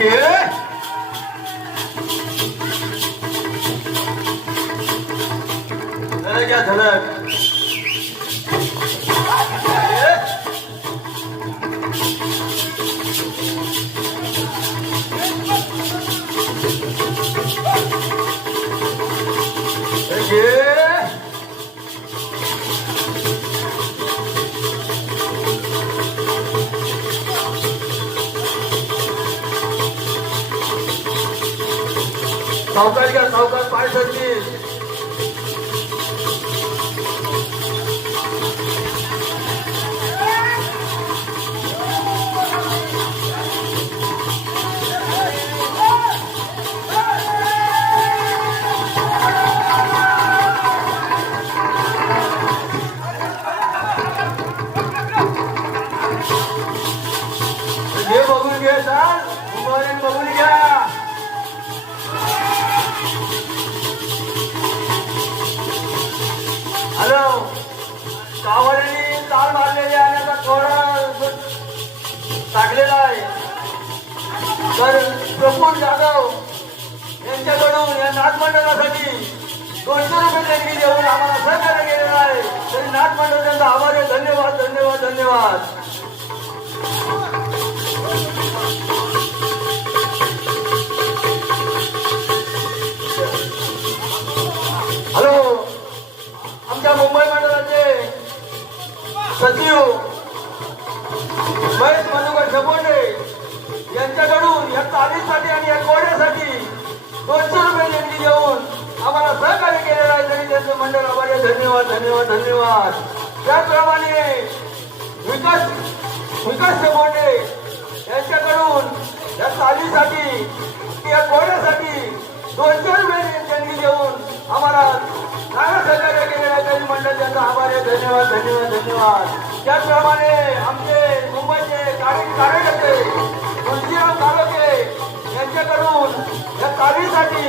धनक धनक सावकाश घ्या, सावकाश पाय सरतील. हे बघून घे सर, बघून घ्या. हॅलो, कावडीने ताल मारलेली आणि आता थोडा टाकलेला आहे. तर प्रफुल्ल जाधव यांच्याकडून या नाटमंडळासाठी 200 रुपये देणगी देऊन आम्हाला सहकार्य केलेलं आहे. तरी नाटमंडळ त्यांचा आभार आहे. धन्यवाद धन्यवाद धन्यवाद. हॅलो, आमच्या मुंबई मंडळाचे सचिव महेश मधुकर सबोटे यांच्याकडून या तालीसाठी आणि या कोड्यासाठी 200 रुपये देणगी देऊन आम्हाला सहकार्य केलेलं आहे. तरी त्यांचं मंडळ आभारी आहे. धन्यवाद धन्यवाद धन्यवाद. त्याचप्रमाणे विकास सबोटे यांच्याकडून या तालीसाठी या कोड्यासाठी 200 रुपये देणगी देऊन आम्हाला चांगलं सहकार्य केलेलं आहे. तरी मंडळ त्यांचा आभार आहे. धन्यवाद धन्यवाद धन्यवाद. त्याचप्रमाणे आमचे मुंबईचे कार्यकर्ते तुलसीराम तालुके यांच्याकडून या तालीसाठी